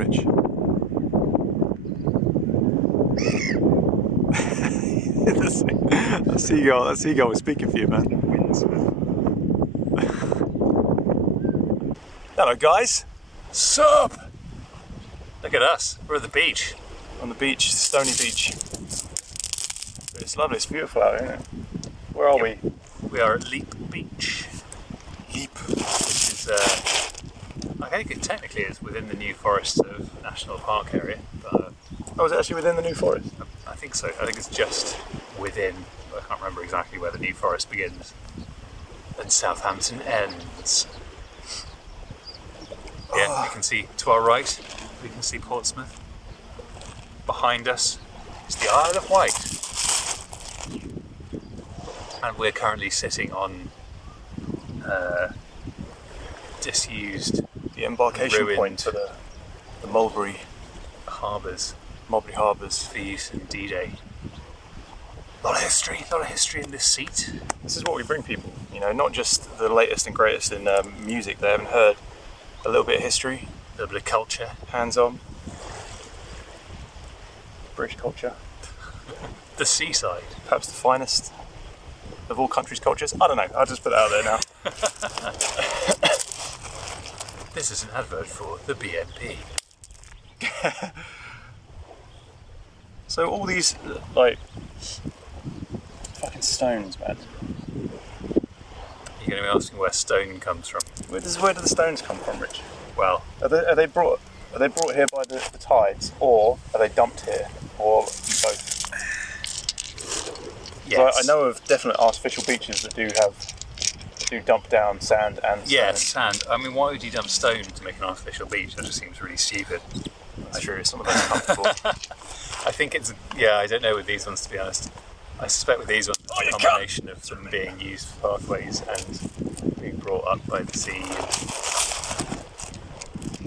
Rich. that seagull was speaking for you, man. Hello, guys. Sup? Look at us. We're at the beach. On the beach, Stony Beach. It's lovely. It's beautiful out here, isn't it? Where are we? We are at Leap Beach. Leap. Which is, I think it technically is within the New Forest of National Park area. But, oh, is it actually within the New Forest? I think so. I think it's just within. I can't remember exactly where the New Forest begins and Southampton ends. Yeah, we can see to our right, we can see Portsmouth. Behind us is the Isle of Wight. And we're currently sitting on disused, the embarkation point for the Mulberry Harbours. Mulberry Harbours for use in D-Day. A lot of history in this seat. This is what we bring people, you know, not just the latest and greatest in music they haven't heard. A little bit of history, a little bit of culture, hands-on. British culture. The seaside. Perhaps the finest of all countries' cultures. I don't know, I'll just put it out there now. This is an advert for the BNP. So all these, like, fucking stones, man. You're going to be asking where stone comes from. Where do the stones come from, Rich? Well, are they brought here by the tides, or are they dumped here, or both? Yes. I know of definite artificial beaches that do dump down sand and stone. Yes, sand. I mean, why would you dump stone to make an artificial beach? That just seems really stupid. That's true. It's not the most comfortable. I think it's, yeah, I don't know with these ones, to be honest. I suspect with these ones it's a combination of them being used for pathways and being brought up by the sea.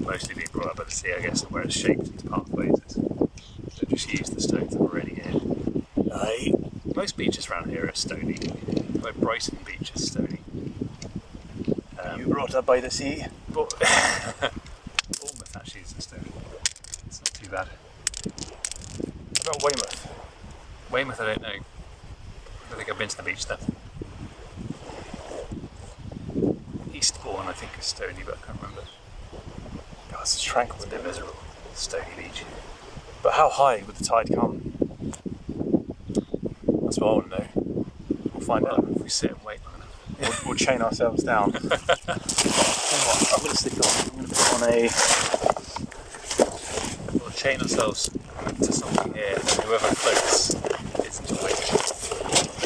Mostly being brought up by the sea, I guess, and where it's shaped into pathways. They just use the stones that are already here. Aye. Most beaches around here are stony. Like Brighton Beach is stony. You brought up by the sea? Bournemouth actually is stony. It's not too bad. What about Weymouth? Weymouth, I don't know. I think I've been to the beach there. Eastbourne, I think, is stony, but I can't remember. God, it's tranquil. It's a bit miserable. Stony beach. But how high would the tide come? That's what I want to know. We'll find out if we sit and wait long enough. We'll chain ourselves down. I'm going to stick on. I'm going to put on a. We'll chain ourselves to something here. Whoever floats isn't a witch.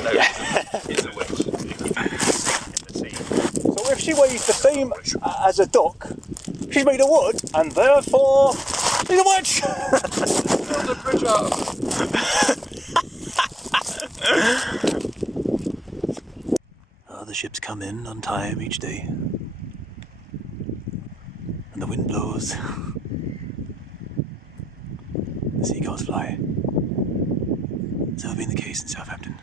No, it's a witch. In the sea. So if she weighs the same as a duck, she's made of wood, and therefore she's a witch. Build a bridge up. The ships come in on time each day, and the wind blows. The seagulls fly. It's never been the case in Southampton.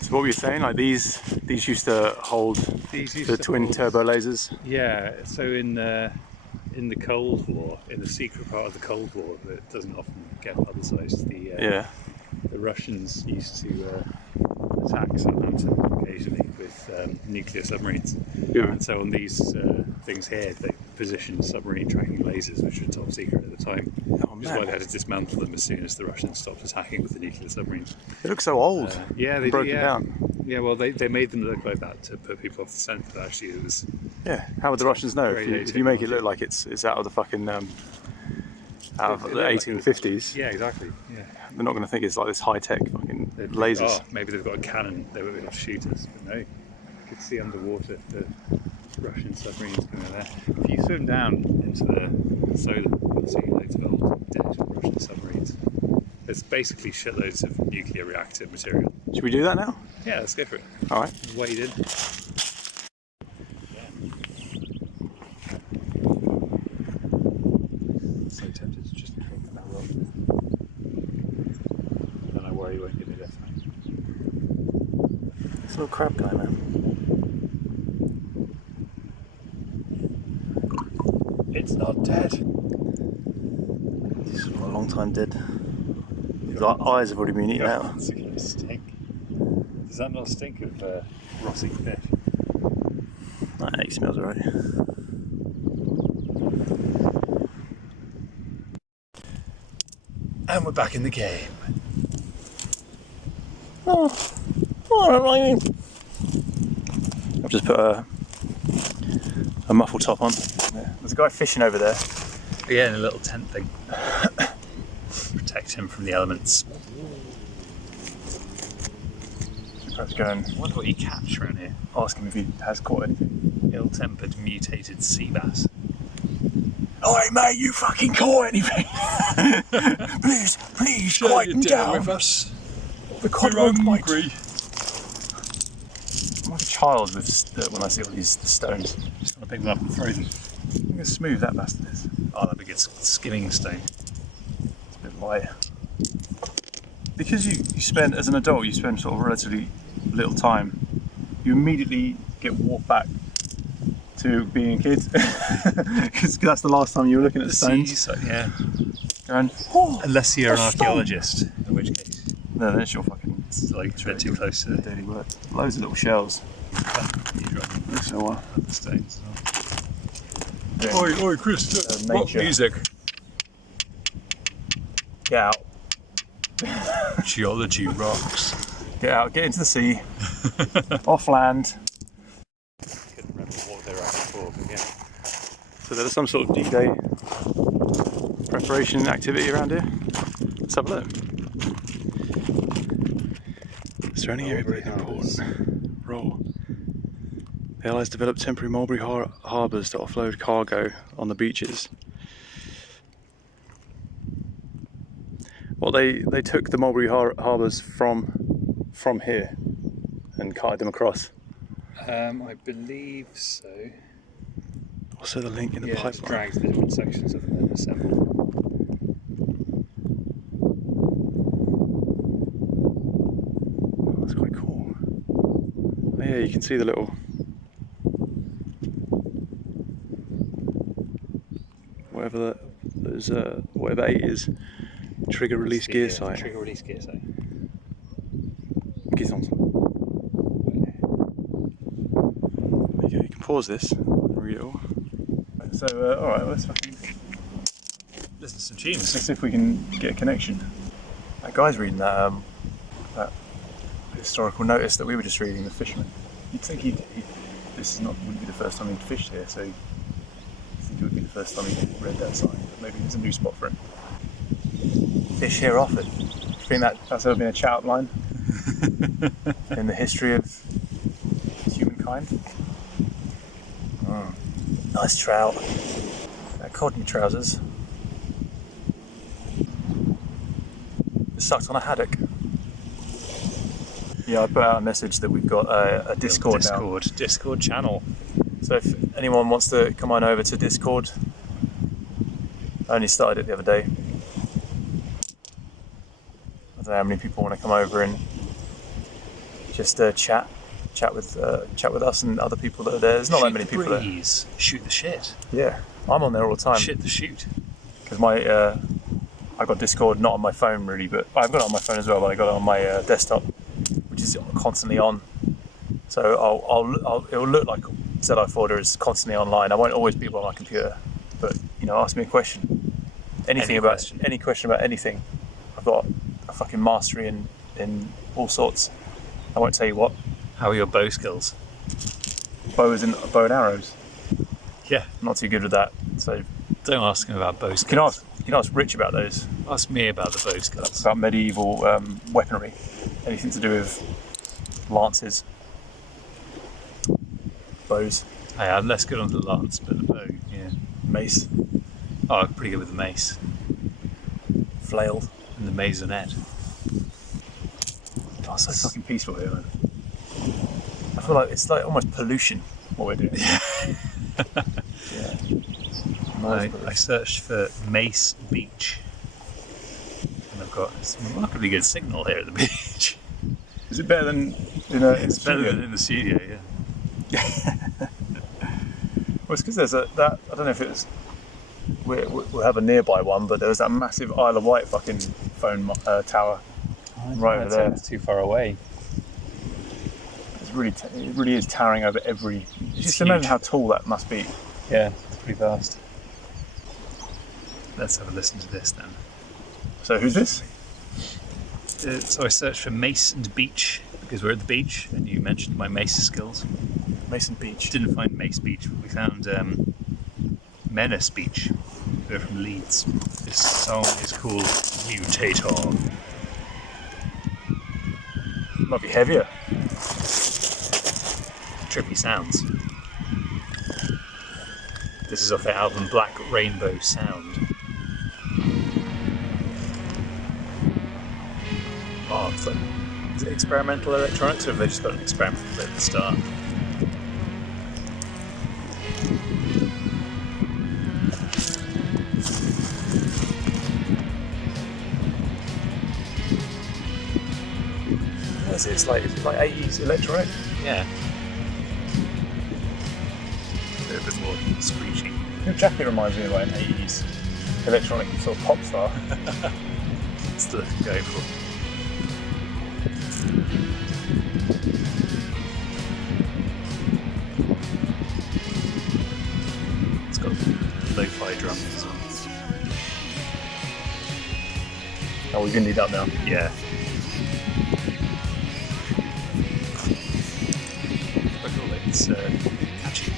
So what were you saying? Like these used to hold the twin turbo lasers? Yeah. So in the Cold War, in the secret part of the Cold War that doesn't often get publicised, the Russians used to attack Southampton occasionally with nuclear submarines. Yeah. And so on these things here, they positioned submarine tracking lasers, which were top secret at the time. Which is why they had to dismantle them as soon as the Russians stopped attacking with the nuclear submarines. They look so old. Yeah, they broke down. Yeah, well, they made them look like that to put people off the scent, but actually it was. Yeah, how would the Russians know if you make it look like it's out of the fucking out of the 1850s? Yeah, exactly. Yeah, they're not going to think it's like this high tech fucking lasers. Oh, maybe they've got a cannon. They won't be able to shoot us, but no, you could see underwater the Russian submarines coming there. If you swim down into the solar, you'll see loads of old dead Russian submarines. There's basically shitloads of nuclear reactor material. Should we do that now? Yeah, let's go for it. All right. Wade in. Yeah. So tempted to just drop in that rock. Then I worry you won't give me death. This little crab guy, man. It's not dead. a long time dead. His eyes have already been eaten out. It's going to stink. Does that not stink of rotting fish? Nah, he smells alright. And we're back in the game. Oh, I don't like him. I've just put a muffle top on. Yeah. There's a guy fishing over there. Yeah, in a little tent thing. Protect him from the elements. Perhaps go and I wonder what you catch around here. ask him if he has caught anything. Ill-tempered, mutated sea bass. Oi mate, you fucking caught anything? please, quieten down. With us. The cod won't bite. I'm like a child with when I see all these stones. Just want to pick them up and throw them. Look how smooth that bastard is. Oh, that'd be good skimming stone. It's a bit light. Because you spend, as an adult, you spend sort of relatively little time, you immediately get walked back to being a kid. Because that's the last time you were looking at the stones. Yeah. Going, oh, unless you're an archaeologist, in which case. No, then it's your fucking... It's like a bit too close to daily work. Loads of little shells. You drop them. So the stones. Yeah. Oi, Chris, what music? Get out. Geology rocks. Get out, get into the sea. Off land. Couldn't remember what they were at before, but yeah. So there's some sort of D-Day preparation activity around here. Let's have a look. Surrounding area very important. Roll. The Allies developed temporary mulberry harbours to offload cargo on the beaches. Well, they took the mulberry harbours from here and carted them across. I believe so. Also the link in the pipeline. Just drags the different sections of them and assembled. Oh, that's quite cool. Oh, yeah, you can see the little whatever whatever 8 is. Trigger release gear sight. Trigger release gear sight. There you go, you can pause this and read it all. So, alright, let's fucking listen to some tunes. Let's see if we can get a connection. That guy's reading that historical notice that we were just reading, the fisherman. You'd think this wouldn't be the first time he'd fished here, so you'd think it would be the first time he read that sign, but maybe there's a new spot for him. Fish here offered. Do you think that's ever been a chat-up line in the history of humankind? Nice trout. That cod in your trousers. It sucked on a haddock. Yeah, I put out a message that we've got a Discord now. Discord channel. So if anyone wants to come on over to Discord, I only started it the other day. I don't know how many people want to come over and just chat with us and other people that are there. There's not that many people there. Shoot the shit. Yeah, I'm on there all the time. Shit the shoot. Because I've got Discord not on my phone really, but I've got it on my phone as well. But I got it on my desktop, which is constantly on. So it will look like Zedi Forder is constantly online. I won't always be on my computer, but ask me a question. Any question about anything. I've got a fucking mastery in all sorts. I won't tell you what. How are your bow skills? Bow and arrows. Yeah. I'm not too good with that. So don't ask him about bow skills. You can ask Rich about those. Ask me about the bow skills. About medieval weaponry. Anything to do with lances. Bows. I'm less good on the lance, but the bow, yeah. Mace. Oh, I'm pretty good with the mace. Flail. And the maisonette. Oh, it's so fucking peaceful here, man. I feel like it's like almost pollution what we're doing. Yeah. Yeah. I searched for Mace Beach, and I've got some remarkably good signal here at the beach. Is it better than It's better than in the studio, yeah. Well, it's because there's I don't know if it's we'll have a nearby one, but there was that massive Isle of Wight fucking phone tower right over there. It's too far away. It really is towering over every. Just huge. imagine how tall that must be. Yeah, it's pretty vast. Let's have a listen to this then. So who's this? So I searched for mace and beach because we're at the beach, and you mentioned my mace skills. Mason Beach. Didn't find Mace Beach, but we found Menace Beach. They're from Leeds. This song is called Mutator. Might be heavier. Trippy sounds. This is off their album Black Rainbow Sound. Oh, it's like, is it experimental electronics, or have they just got an experimental bit at the start? It's like 80s electronic. Yeah. They're a bit more screechy. Your jacket reminds me of like an 80s electronic sort of pop star. It's the go for. It's got lo-fi drums as well. Oh, we've indied up now. Yeah. It's catchy.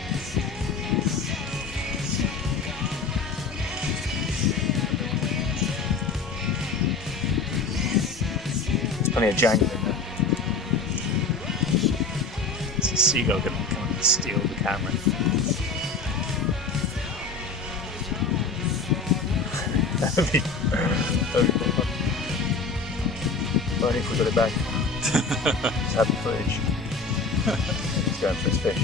There's plenty of jangle in there. It's a seagull going to come and steal the camera. That'd be quite fun. Only if we got it back. Just had the footage. He's going for his fish.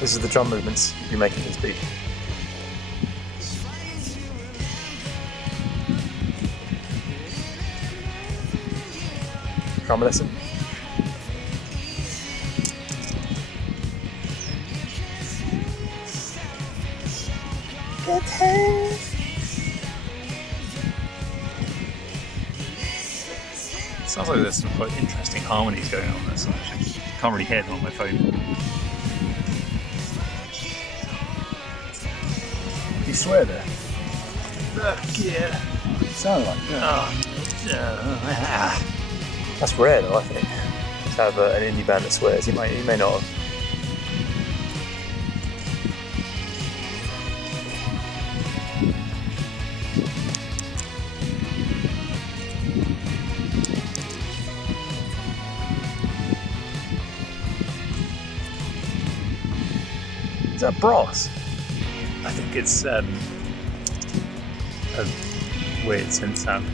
This is the drum movements you make in this beat. Drum lesson. Sounds like there's some quite interesting harmonies going on there. So I can't really hear them on my phone. You swear there? Yeah. You sound like Yeah. That's rare though, I think. To have an indie band that swears. He may not have. Is that brass? I think it's a weird synth sound.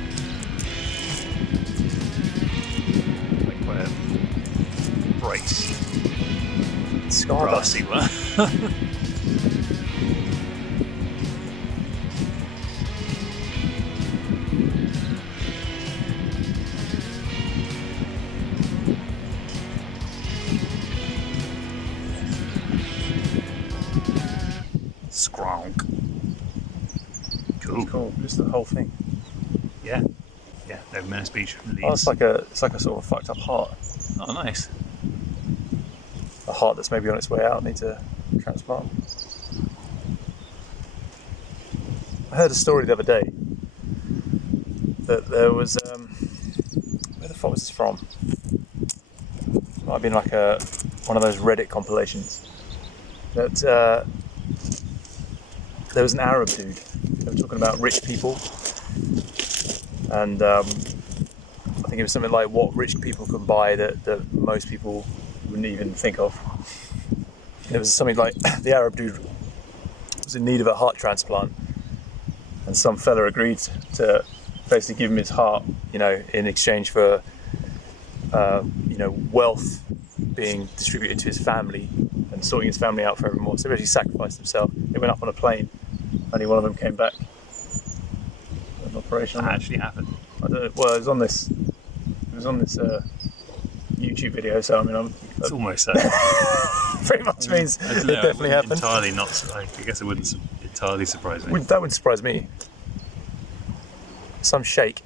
Like quite a bright, brassy one. Skronk. Cool. Just the whole thing. Yeah. No, Menace Beach from Leeds. Oh, it's like a sort of fucked up heart. Oh, nice. A heart that's maybe on its way out, need to transplant. I heard a story the other day that there was where the fuck was this from? Might have been like one of those Reddit compilations. That there was an Arab dude. They were talking about rich people, and I think it was something like what rich people can buy that most people wouldn't even think of. It was something like the Arab dude was in need of a heart transplant, and some fella agreed to basically give him his heart, in exchange for wealth being distributed to his family and sorting his family out forevermore. So he basically sacrificed himself. They went up on a plane. Only one of them came back. operation. That actually happened. I don't know. Well, it was on this. YouTube video, so I mean, It's almost pretty much means I don't it know, definitely happened. Entirely not. I guess it wouldn't entirely surprise me. That wouldn't surprise me. Some shake.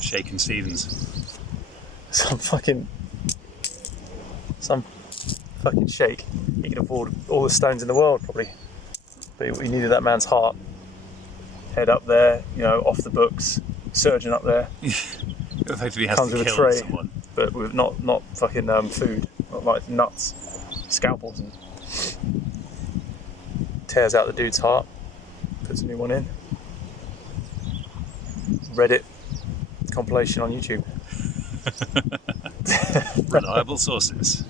Shakin' Stevens. Some fucking shake. He could afford all the stones in the world, probably. But he needed that man's heart. Head up there, off the books. Surgeon up there. Effectively has Comes to with a kill tray. someone. But with not fucking food, not like nuts, scalpels, and tears out the dude's heart, puts a new one in. Reddit compilation on YouTube. Reliable sources.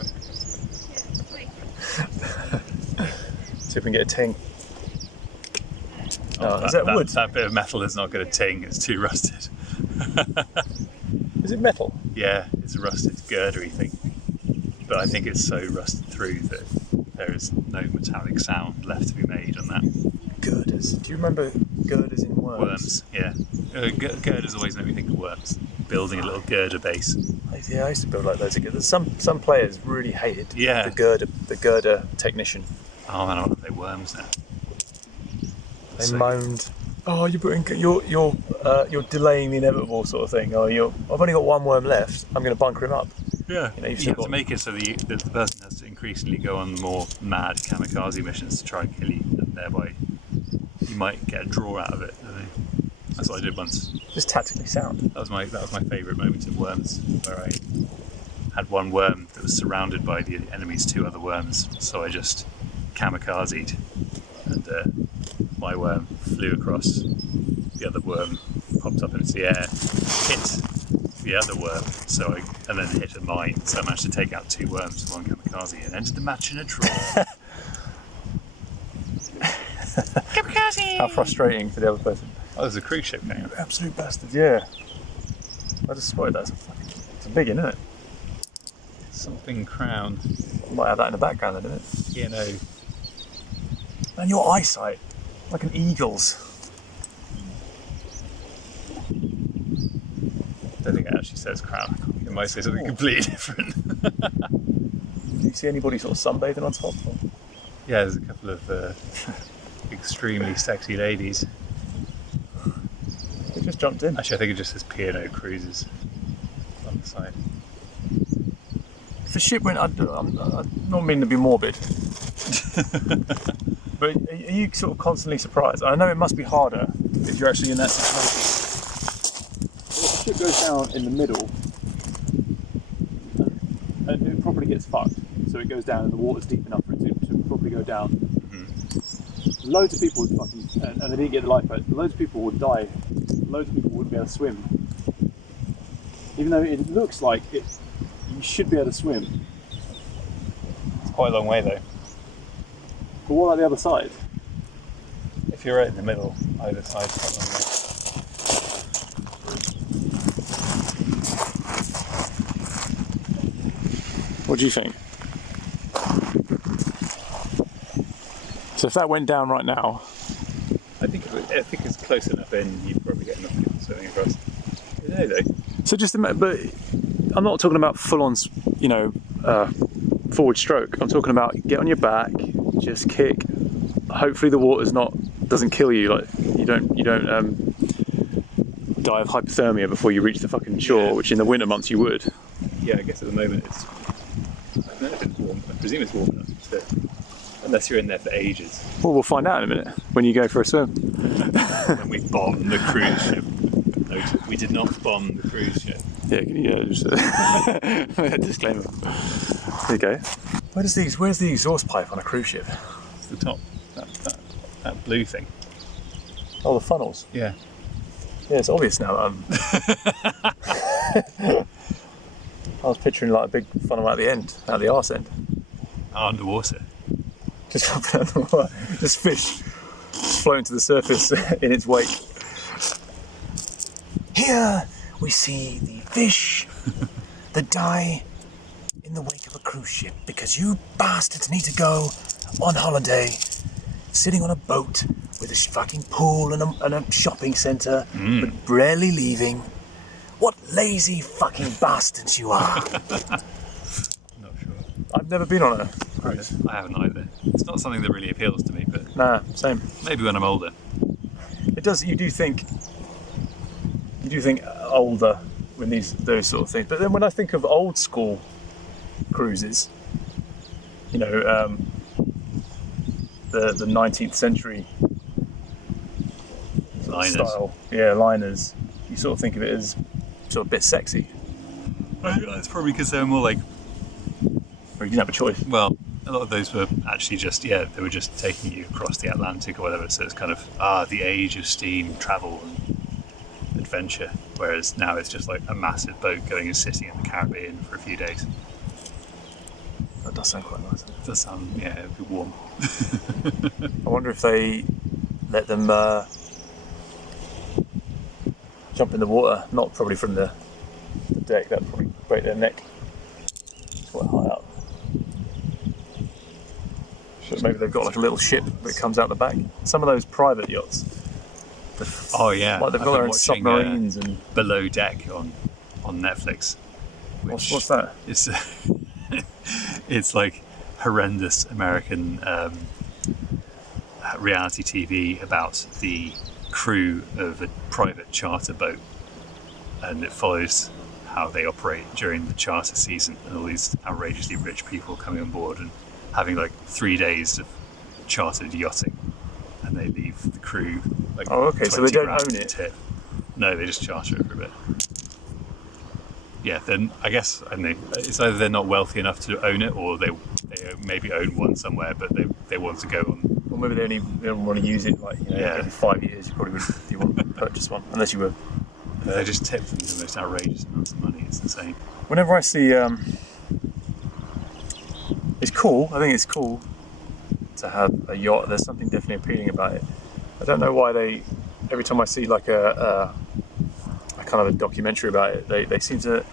See if we can get a ting. Oh, is that wood? That bit of metal is not going to ting. It's too rusted. Is it metal? Yeah, it's a rusted girdery thing. But I think it's so rusted through that there is no metallic sound left to be made on that. Girders. Do you remember girders in worms? Worms, yeah. Girders always make me think of worms. Building a little girder base. Yeah, I used to build like those. Some players really hated the girder technician. Oh man, I want to play worms now. They moaned. Oh, you're delaying the inevitable sort of thing. Oh, I've only got one worm left. I'm going to bunker him up. Yeah, you have to make it so that the person has to increasingly go on more mad kamikaze missions to try and kill you, and thereby you might get a draw out of it. That's what I did once. Just tactically sound. That was my favourite moment in Worms, where I had one worm that was surrounded by the enemy's two other worms, so I just kamikazed, and my worm flew across. The other worm popped up into the air, hit the other worm, and then hit a mine. So I managed to take out two worms with one kamikaze and ended the match in a draw. Kamikaze! How frustrating for the other person. Oh, there's a cruise ship going on. Absolute bastards, yeah. I just spotted that. It's a big one, isn't it? Something crown. You might have that in the background then, isn't it? Yeah, no. And your eyesight, like an eagle's. I don't think it actually says crown. It might say something completely different. Do you see anybody sort of sunbathing on top? Or? Yeah, there's a couple of extremely sexy ladies. They just jumped in. Actually, I think it just says P&O Cruises on the side. If the ship went, I don't mean to be morbid, but are you sort of constantly surprised? I know it must be harder if you're actually in that situation. Well, if the ship goes down in the middle, and it probably gets fucked, so it goes down and the water's deep enough for it to probably go down. Mm-hmm. Loads of people would fucking, and they didn't get the lifeboat, loads of people would die. Loads of people wouldn't be able to swim. Even though it looks like you should be able to swim. It's quite a long way though. But what about the other side? If you're right in the middle, either side's quite a long way. What do you think? So if that went down right now, I think it's close enough in. You'd probably get enough people swimming across. I don't know though. so just but I'm not talking about full-on, forward stroke. I'm talking about get on your back, just kick. Hopefully the water's doesn't kill you. Like you don't die of hypothermia before you reach the fucking shore, which in the winter months you would. Yeah, I guess at the moment it's. I don't know if it's warm. I presume it's warm enough. Unless you're in there for ages. Well, we'll find out in a minute when you go for a swim. When we bomb the cruise ship. No, we did not bomb the cruise ship. Yeah, can you just disclaimer. There you go. Where's the exhaust pipe on a cruise ship? It's the top. That blue thing. Oh, the funnels. Yeah. Yeah, it's obvious now. I was picturing like a big funnel at the end, at the arse end. Underwater. Just underwater. Just fish just floating to the surface in its wake. Here we see the fish that die in the wake of a cruise ship because you bastards need to go on holiday sitting on a boat with a fucking pool and a shopping centre, but rarely leaving. What lazy fucking bastards you are. Not sure. I've never been on a cruise. I haven't either. It's not something that really appeals to me, but Nah, same. maybe when I'm older. It does. You do think older when those sort of things. But then when I think of old school cruises, you know, the 19th century Liners. style, liners. You sort of think of it as sort of a bit sexy. It's probably because they were more like, Or you didn't have a choice. well, a lot of those were actually just, they were just taking you across the Atlantic or whatever, so it's kind of, the age of steam, travel and adventure, whereas now it's just like a massive boat going and sitting in the Caribbean for a few days. That does sound quite nice. It does sound, a bit warm. I wonder if they let them jump in the water, not probably from the deck, that'd probably break their neck. It's quite high up. So maybe they've got like a little ship that comes out the back. Some of those private yachts. Oh yeah, Like they've got their own submarines and... Below Deck on Netflix. What's that? It's it's like horrendous American reality TV about the crew of a private charter boat, and it follows how they operate during the charter season, and all these outrageously rich people coming on board and having like 3 days of chartered yachting, and they leave the crew like so they don't 20 grand own it? tip. No, they just charter it for a bit. Yeah, then I guess, I don't know, it's either they're not wealthy enough to own it, or they maybe own one somewhere, but they want to go on. Or maybe they don't want to use it, like, in 5 years you probably you want to purchase one, unless you were... They just tip them the most outrageous amounts of money. It's insane. Whenever I see... it's cool, I think it's cool to have a yacht. There's something definitely appealing about it. I don't know why every time I see like a kind of a documentary about it, they seem to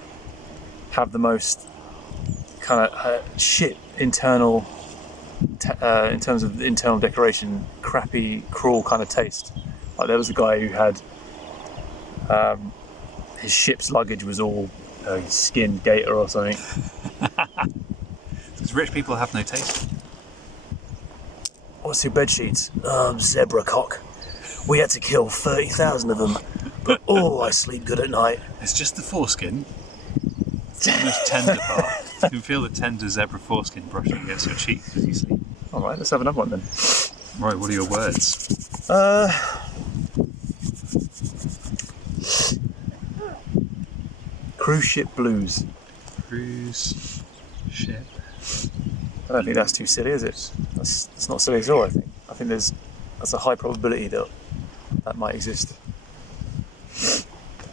have the most kind of shit internal, in terms of internal decoration, crappy, cruel kind of taste. Like there was a guy who had his ship's luggage was all skinned gator or something. Because rich people have no taste. What's your bed sheets? Zebra cock. We had to kill 30,000 of them, but I sleep good at night. It's just the foreskin. It's the most tender part. You can feel the tender zebra foreskin brushing against your cheek as you sleep. All right, let's have another one then. Right, what are your words? Cruise ship blues. Cruise ship. I don't think that's too silly, is it? It's not silly at all, I think. I think that's a high probability that might exist.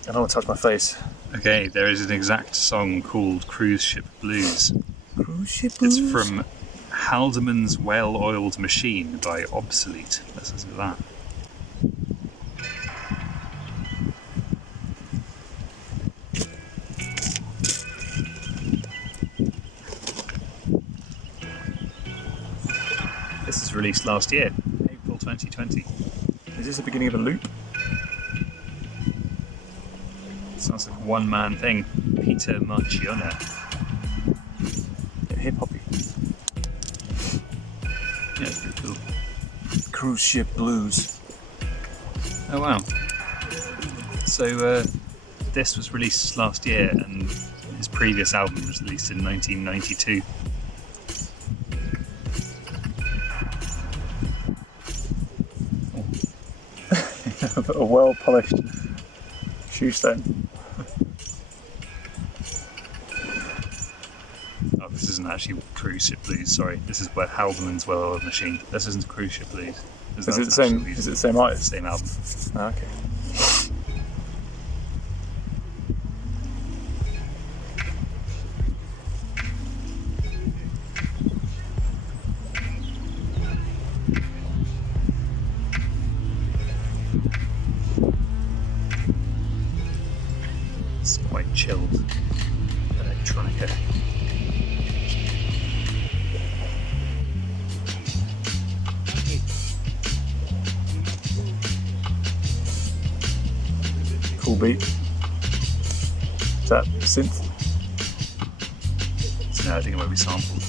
I don't want to touch my face. Okay, there is an exact song called Cruise Ship Blues. Cruise ship blues? It's from Haldeman's Well-Oiled Machine by Obsolete. Let's listen to that. This is released last year, April 2020. Is this the beginning of a loop? Sounds like a one-man thing. Peter Marciona. Yeah, hip hoppy. Yeah, it's pretty cool. Cruise ship blues. Oh wow. So this was released last year, and his previous album was released in 1992. A well-polished shoe stone. Oh, this isn't actually Cruise Ship Blues, sorry. This is Haldeman's Well-Oiled Machine. This isn't Cruise Ship Blues. Is it the same? Is it the same artist? Same album. Oh, okay. It's quite chilled electronica. beat. Is that synth? No, I think it might be sampled.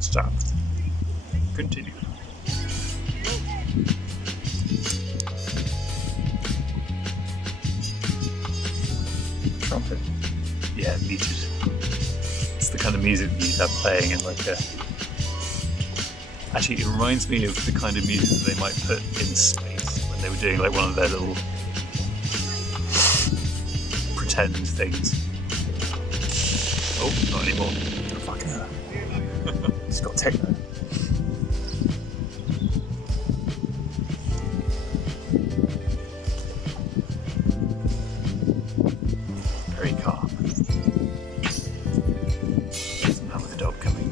Stopped. Continue. Trumpet. Yeah, muted. It's the kind of music that you'd have playing in like a... Actually, it reminds me of the kind of music that they might put in space when they were doing like one of their little pretend things. Oh, not anymore. Fucking hell. It's got techno. Very calm. Now with the dog coming.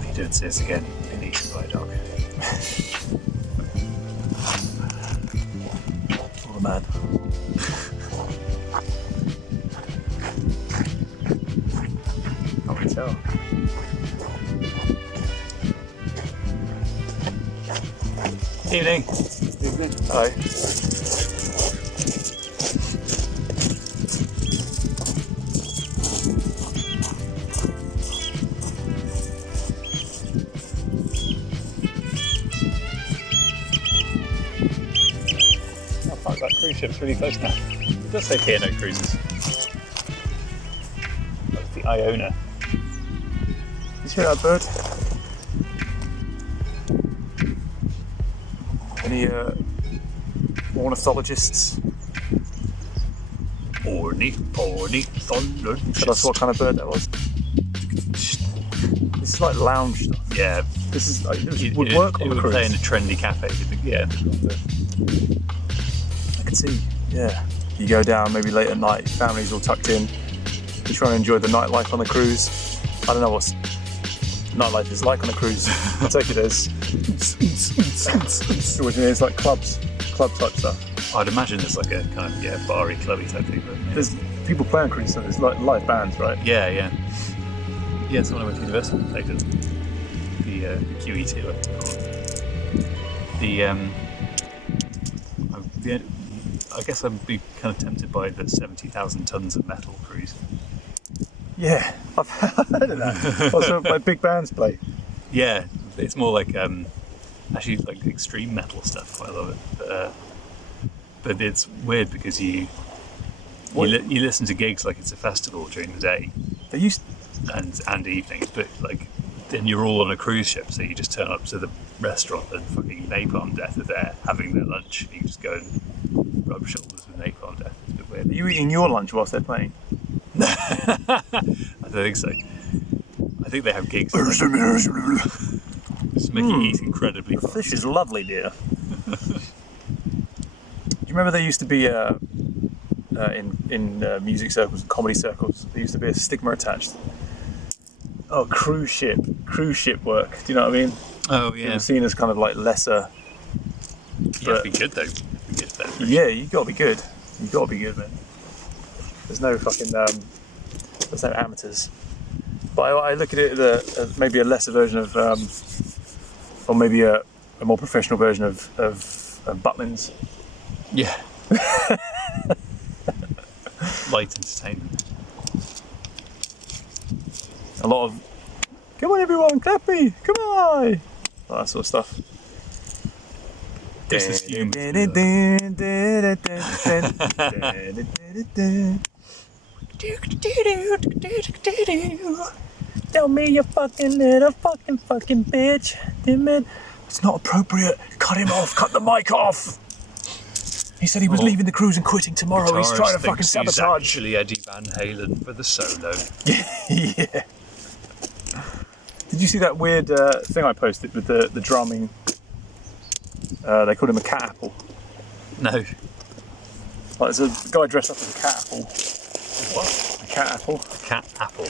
If you don't see us again, you've been eaten by a dog. Oh man. Can't really tell. Evening. Evening. Hi. That cruise ship's really close now. It does say P&O Cruises. That's the Iona. You hear that bird? Any ornithologists? Ornithologist. Tell us what kind of bird that was. This is like lounge stuff. Yeah. This is like, this would work on the cruise. Play in a trendy cafe. Yeah. I can see. Yeah. You go down maybe late at night. Family's all tucked in. You try and enjoy the nightlife on the cruise. I don't know what nightlife is like on a cruise. I take it as it's like club type stuff. I'd imagine there's like a kind of bar-y, clubby type thing. But, yeah. There's people play on cruise, so there's like live bands, right? Yeah. Yeah, so when I went to university, I played at the QE2. I guess I'd be kind of tempted by the 70,000 tons of metal cruise. Yeah, I've heard of that. Also, like big bands play. Yeah, it's more like actually like extreme metal stuff. I love it, but it's weird because you listen to gigs like it's a festival during the day. They used and evenings, but like then you're all on a cruise ship, so you just turn up to the restaurant and fucking Napalm Death are there having their lunch. And you just go and rub shoulders with Napalm Death. It's a bit weird. Are you eating your lunch whilst they're playing? I don't think so. I think they have gigs. Just make you eat incredibly fast. The fish is lovely, dear. Do you remember there used to be in music circles and comedy circles, there used to be a stigma attached? Oh, cruise ship work. Do you know what I mean? Oh yeah. It was seen as kind of like lesser. You have to be good though. Yeah, you gotta be good. You gotta be good, man. There's no fucking there's no amateurs. But I look at it as maybe a lesser version of, or maybe a more professional version of Butlins. Yeah. Light entertainment. A lot of, come on everyone, clap me, come on! All that sort of stuff. This is human. Tell me you fucking little fucking bitch. Damn it. It's not appropriate. Cut him off, cut the mic off. He said he was leaving the cruise and quitting tomorrow. He's trying to fucking sabotage. He's actually Eddie Van Halen for the solo. Yeah. Did you see that weird thing I posted with the drumming? They called him a cat apple. No. Like, there's a guy dressed up as a cat apple. What? A cat apple. Cat apple.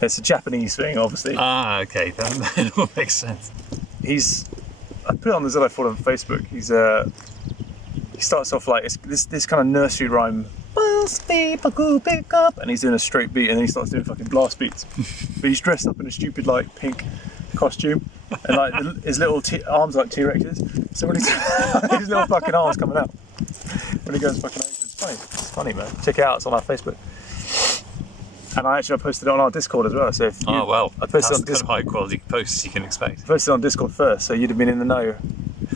It's a Japanese thing, obviously. Ah, okay. That all makes sense. I put it on the Zedi Forder on Facebook. He starts off like this kind of nursery rhyme. Most people could pick up. And he's doing a straight beat, and then he starts doing fucking blast beats. But he's dressed up in a stupid like pink costume, and like his little arms like T-Rexes. So when he's his little fucking arms coming out when he goes fucking. It's funny, man. Check it out. It's on our Facebook. And I posted it on our Discord as well. So if Oh well, I posted that's on the kind of high quality posts you can expect. I posted on Discord first, so you'd have been in the know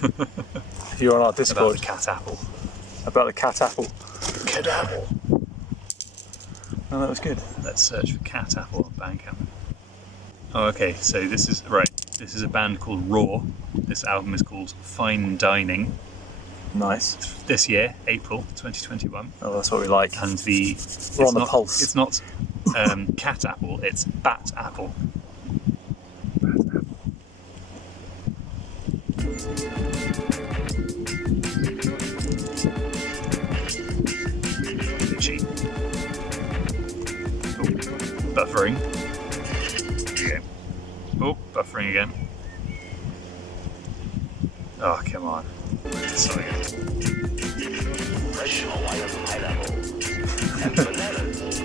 if you were on our Discord. About the cat apple. About the cat apple. Cat apple. Oh, that was good. Let's search for cat apple on Bandcamp. Oh, okay. So this is right. This is a band called Raw. This album is called Fine Dining. Nice. This year, April 2021. Oh, that's what we like. And we're on the pulse. It's not cat apple. It's bat apple. Itchy. Oh, buffering. Okay. Oh, buffering again. Oh, come on. Sorry. Fresh Hawaiian pineapple and bananas.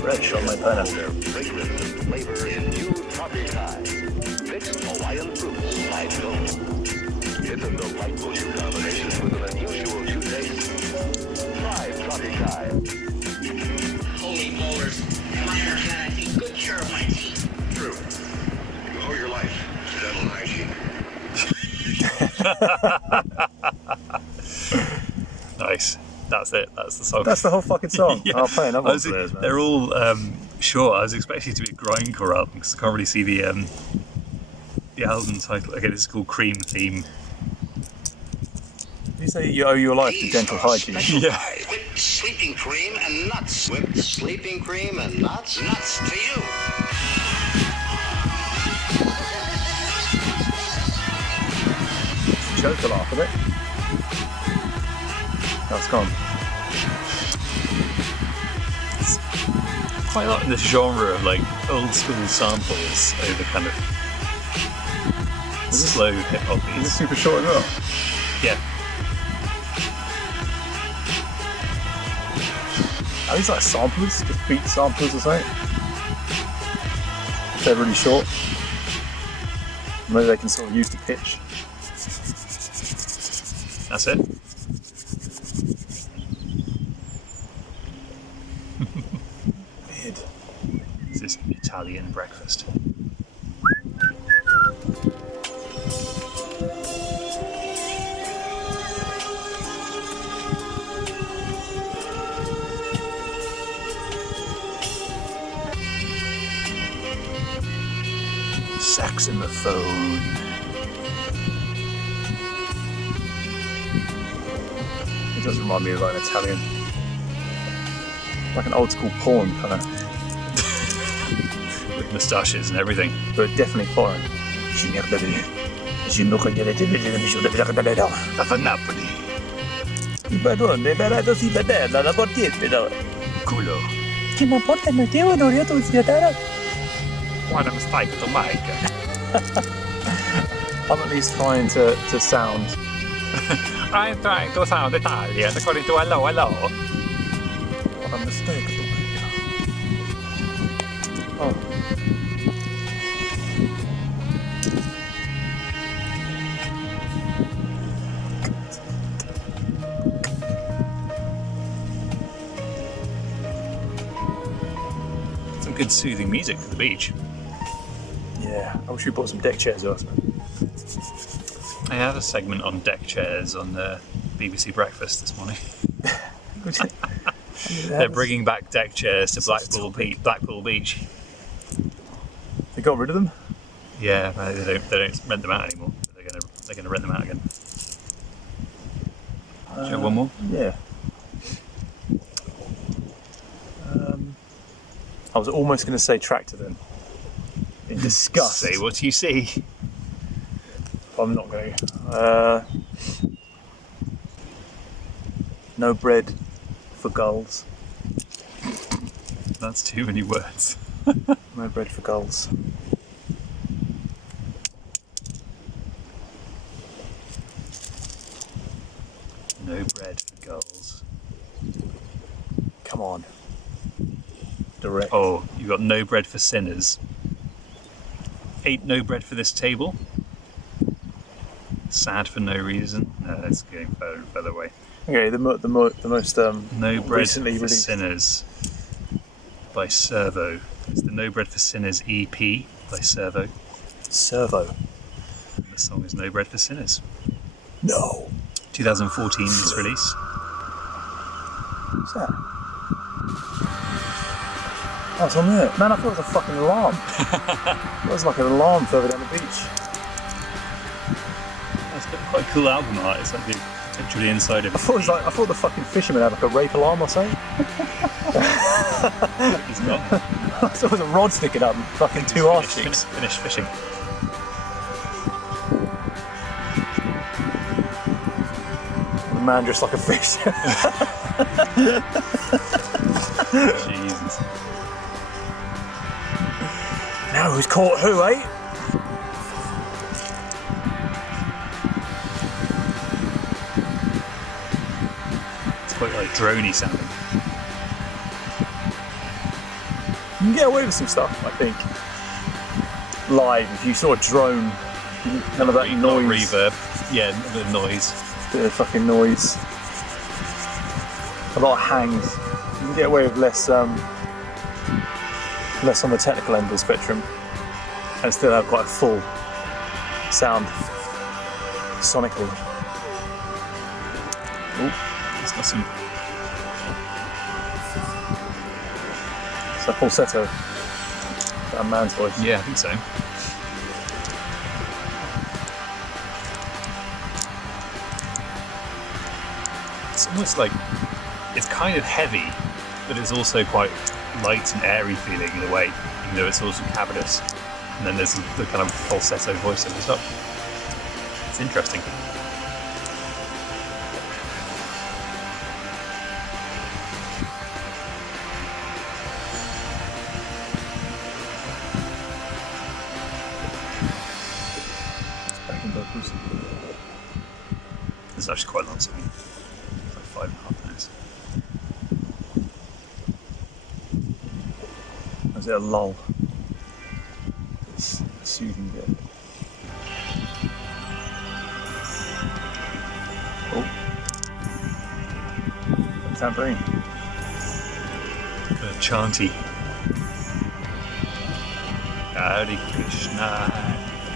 Fresh on my pineapple. Their fragrant flavor in new Tropikai. Mixed Hawaiian fruits by Joe. It's a delightful new combination with an unusual new taste. Try Tropikai. Holy molars. Minor can I take good care of my teeth. True. You owe your life to dental hygiene. Nice. That's it. That's the song. That's the whole fucking song. Yeah. I'll play another I one was- for those, man. They're all short. I was expecting it to be a grindcore album because I can't really see the album title. Okay, this is called Cream Theme. You say you owe your life to These dental are hygiene. special Yeah. pies with sleeping cream and nuts. With sleeping cream and nuts. Nuts to you. Choke a laugh a bit. That's gone. Quite a lot in this genre of like old school samples over kind of slow hip hop Is it beats. super short as well? Yeah. Are these like samplers? Just beat samplers or something? If they're really short. Maybe they can sort of use the pitch. That's it. Weird. This is Italian breakfast. Saxophone. It does remind me of like an Italian, like an old school porn kind of, With moustaches and everything. but definitely foreign. Of Napoli. Culo. What a mistake to make. I'm at least trying to sound. I'm trying to sound Italian according to hello, hello. What a mistake to make. Oh. Some good soothing music for the beach. Yeah, I wish we bought some deck chairs with us. I have a segment on deck chairs on BBC Breakfast this morning. They're bringing back deck chairs to Blackpool Beach. They got rid of them? Yeah, they don't rent them out anymore. They're gonna rent them out again. Do you have one more? Yeah. I was almost going to say tractor then. In disgust. Say what you see. I'm not going to. No bread for gulls. That's too many words. No bread for gulls. No bread for gulls. Come Come on. Direct. Oh, you've got no bread for sinners. Ain't no bread for this table. Sad for no reason. No, it's getting further and further away. Okay, the most No bread recently for released. sinners by Servo. It's the No Bread for Sinners EP by Servo. Servo. And the song is No Bread for Sinners. No. 2014 its release. What's that? Oh, it's on there. Man, I thought it was a fucking alarm. It was like an alarm further down the beach. It's got quite cool album art. It's like literally inside of I thought the fucking fisherman had like a rape alarm or something. He's got. I thought it was a rod sticking up and fucking two arse cheeks. Finished fishing. The man dressed like a fish. Jesus. Now who's caught who, eh? It's quite like droney sounding. You can get away with some stuff, I think. Live, if you sort of drone, none of that Not noise. reverb. Yeah, the noise. Bit of fucking noise. A lot of hangs. You can get away with less on the technical end of the spectrum, and still have quite a full sound sonically. Oh, it's got some. It's a falsetto. That man's voice. Yeah, I think so. It's almost like it's kind of heavy, but it's also quite light and airy feeling in a way, even though it's also cavernous. And then there's the kind of falsetto voice at the top. It's interesting. Backing vocals. It's actually quite long, so it's like 5.5 minutes. Is it a lull? It's a soothing bit. Oh. Tambourine. Kind of chanty. Hare Krishna,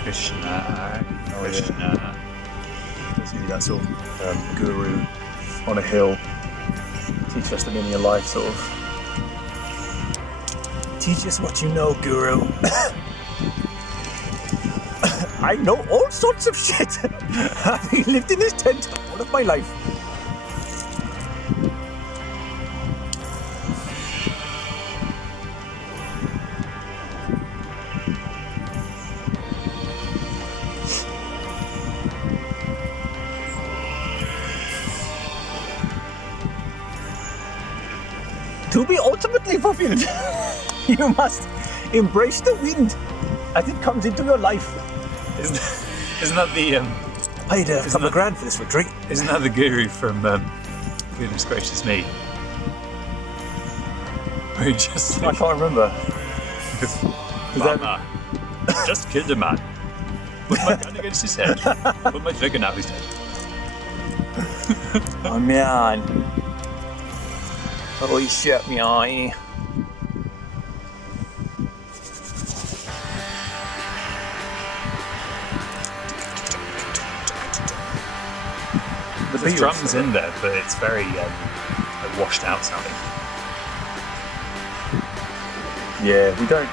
Krishna, Krishna. There's usually that sort of guru on a hill, teach us the meaning of life, sort of. Teach us what you know, guru. I know all sorts of shit. I've lived in this tent all of my life. To be ultimately fulfilled, you must embrace the wind as it comes into your life. Isn't that the Paid a couple of grand for this retreat. isn't that the guru from Goodness Gracious Me? Where he just I can't remember. Mama, just killed a man. Put my gun against his head. Put my trigger now his head. Oh man. Oh, he shot me eye. The There's Beatles, drums in there, but it's very like washed out sounding. Yeah, we don't.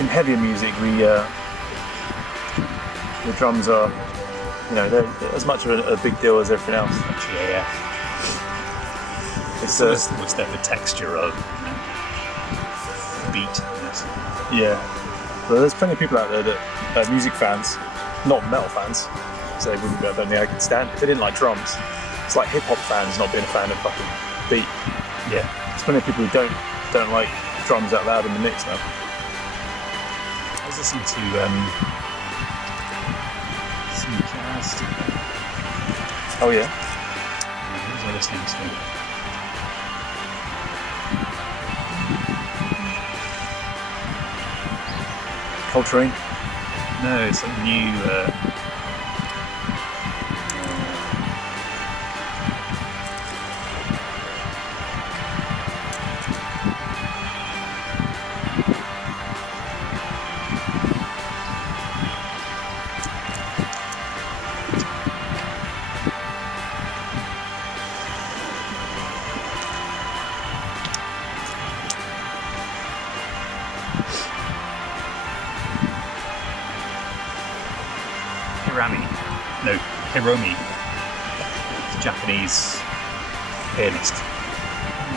In heavier music, the drums are, they're as much of a big deal as everything else. Actually, yeah. It's It's almost there for texture of beat. Yes. yeah. But there's plenty of people out there that are music fans, not metal fans, so they wouldn't. I don't think I could stand it. They didn't like drums. It's like hip hop fans not being a fan of fucking beat. Yeah. There's plenty of people who don't like drums out loud in the mix now. I was listening to some jazz. Oh yeah. What was I listening to? Coltrane. No, it's like new. Hiromi, Japanese pianist.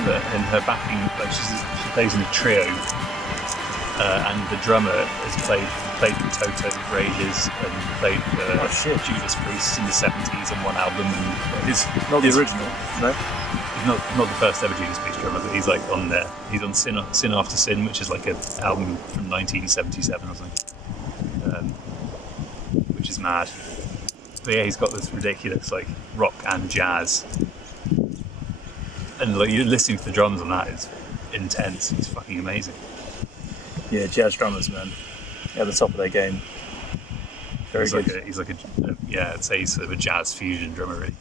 But in her backing, like she plays in a trio, and the drummer has played with Toto for ages and played for Judas Priest in the 70s on one album. And It's not the original, no? He's not the first ever Judas Priest drummer, but he's like on there. He's on Sin After Sin, which is like an album from 1977 or something, which is mad. But yeah, he's got this ridiculous like rock and jazz, and like you're listening to the drums on that is intense. It's fucking amazing. Yeah, jazz drummers, man, at the top of their game. Very good. He's like a yeah, I'd say he's sort of a jazz fusion drummer. Really,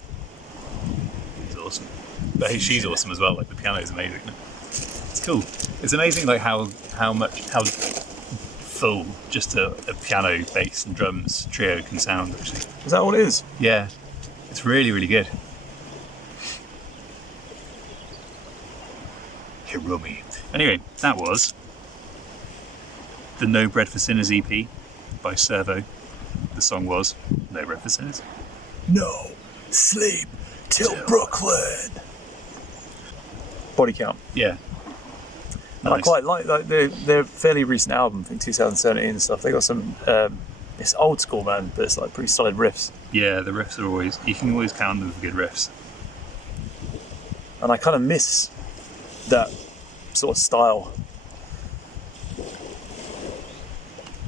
he's awesome. But hey, she's awesome as well. Like the piano is amazing. It's cool. It's amazing like how full just a piano, bass and drums trio can sound actually. Is that all it is? Yeah, it's really, really good. Hiromi. Anyway, that was the No Bread for Sinners EP by Servo. The song was No Bread for Sinners. No sleep till Brooklyn. Body Count. Yeah. And nice. I quite like their fairly recent album, I think 2017 and stuff. They got some, it's old school, man, but it's like pretty solid riffs. Yeah, the riffs are always, you can always count them for good riffs. And I kind of miss that sort of style.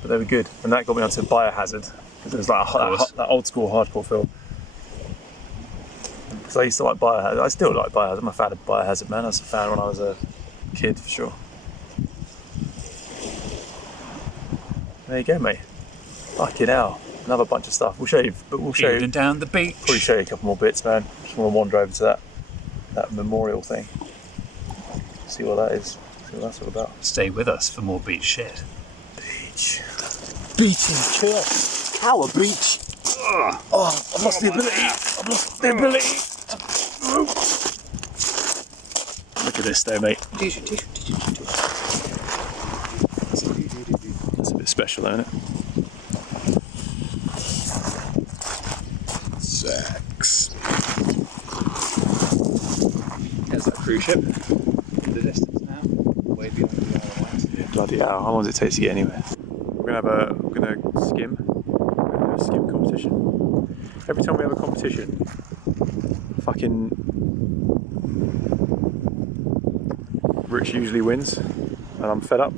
But they were good. And that got me onto Biohazard, because it was like that old school hardcore feel. Because I used to like Biohazard. I still like Biohazard. I'm a fan of Biohazard, man. I was a fan when I was a kid, for sure. There you go, mate. Fucking hell. Another bunch of stuff. We'll show you, but we'll show you down the beach. Probably show you a couple more bits, man. Just want to wander over to that memorial thing. See what that is. See what that's all about. Stay with us for more beach shit. Beach and chill. Our beach. Oh, I've lost the ability. I've lost the ability to move. Look at this though, mate. That's a bit special, isn't it? Sex. There's that cruise ship in the distance now, way beyond the other lights. Bloody hell! How long does it take to get anywhere? We're gonna skim. We're gonna have a skim competition. Every time we have a competition, fucking Rich usually wins, and I'm fed up.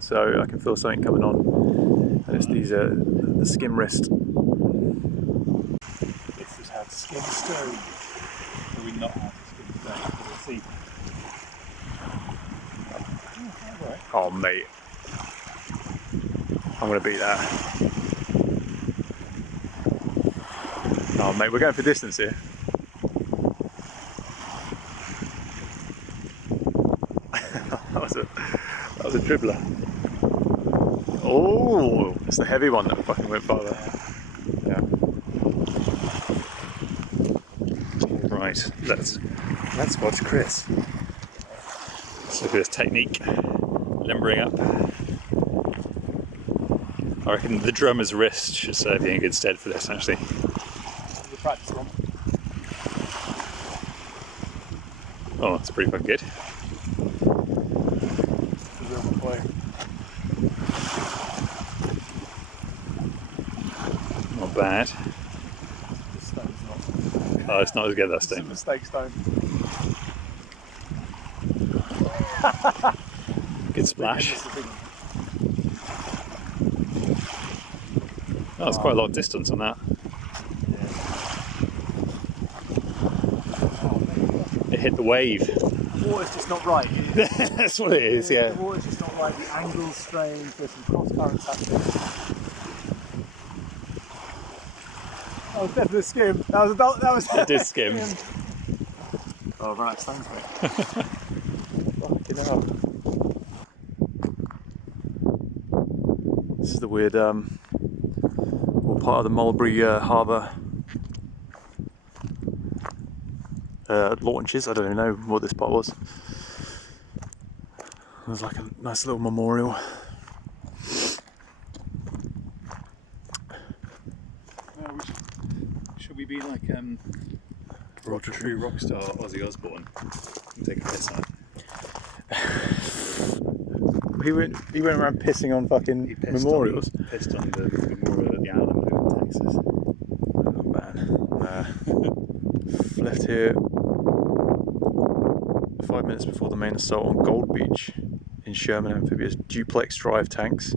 So I can feel something coming on, and it's the skim wrist. This is how to skim stone. Or we not how to skim stone. We'll see. Oh mate, I'm gonna beat that. Oh mate, we're going for distance here. that was a dribbler. Oh, it's the heavy one that fucking went farther. Yeah. Right, let's watch Chris. Let's look at his technique. Limbering up. I reckon the drummer's wrist should serve you in good stead for this, actually. The practice one. Oh, that's pretty fucking good. Not bad. This stone's not. Oh, it's not as good as that stone. It's a mistake stone. Good splash. Oh, it's quite a lot of distance on that. It hit the wave. water's just not right. That's what it is, yeah. The water's just not right. The angle's strange. There's some cross currents happening. That was definitely a skim. That was. It did skim. Oh, I've run out of stones, mate. Fucking hell. This is the weird, well, part of the Mulberry Harbour launches. I don't even know what this part was. There's like a nice little memorial. Should we be like true rock star Ozzy Osbourne and take a piss on it? He went around pissing on fucking memorials. Pissed on the memorial at the Alamo in Texas. Oh man. Left here 5 minutes before the main assault on Gold Beach in Sherman Amphibious duplex drive tanks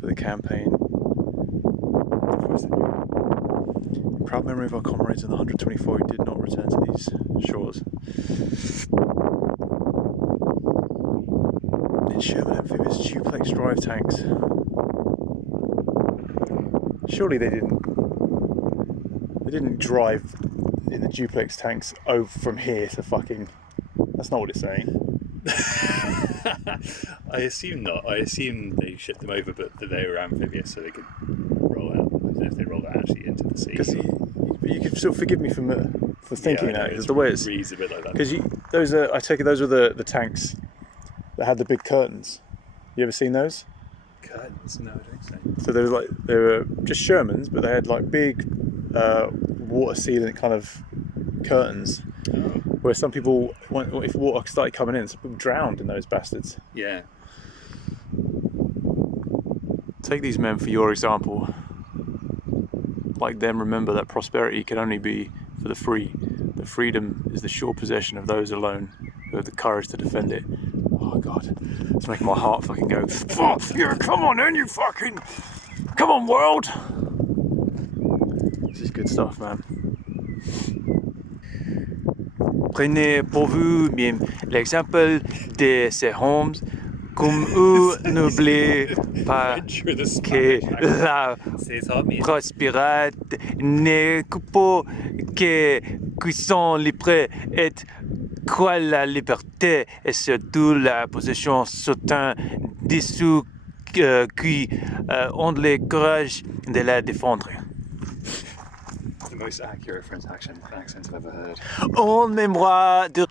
for the campaign. In proud memory of our comrades in the 124 who did not return to these shores. In Sherman Amphibious duplex drive tanks. Surely they didn't drive in the duplex tanks over from here to fucking. That's not what it's saying. I assume not. I assume they shipped them over, but that they were amphibious, so they could roll out. I don't know if they rolled it actually into the sea. Because you could still forgive me for thinking that, because the way it's reads a bit like that. because I take it those were the tanks that had the big curtains. You ever seen those? Curtains? No, I don't think so. So they were just Shermans, but they had like big water sealant kind of curtains. Oh. Where some people, if water started coming in, some people drowned in those bastards. Yeah. Take these men for your example. Like them, remember that prosperity can only be for the free. That freedom is the sure possession of those alone who have the courage to defend it. Oh God, it's making my heart fucking go. Fuck yeah, come on then, you fucking, come on world. This is good stuff, man. Prenez pour vous-même l'exemple de ces hommes, comme eux n'oubliez pas que la prospérité n'est pas que sont libres et que la liberté est surtout la possession certaine de ceux qui ont le courage de la défendre. The most accurate French accent I've ever heard. En mémoire de...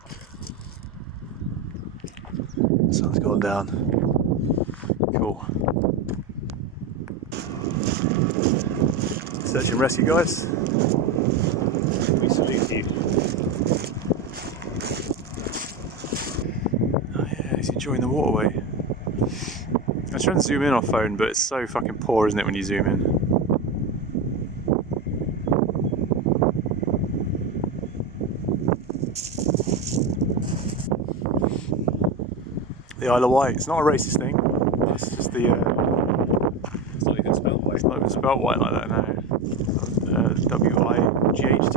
Sun's gone down. Cool. Search and rescue, guys. We salute you. Oh yeah, he's enjoying the waterway. I was trying to zoom in on phone, but it's so fucking poor, isn't it, when you zoom in? The Isle of Wight. It's not a racist thing. It's just the. It's not even spelled white. It's not even spelled white like that, no. WIGHT.